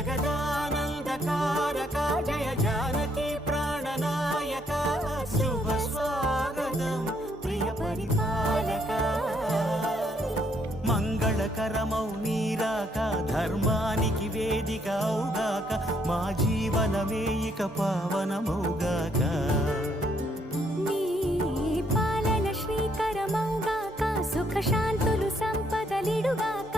జగదానందకారక జయ జానకి ప్రాణనాయక శుభ స్వాగతం ప్రియ పరిపాలక మంగళకరమౌ నీరాక ధర్మానికి వేదిక అవుగాక మా జీవనమే ఇక పావనమౌగాక నీ పాలన శ్రీకరమౌగాక సుఖ శాంతులు సంపదలిడుగాక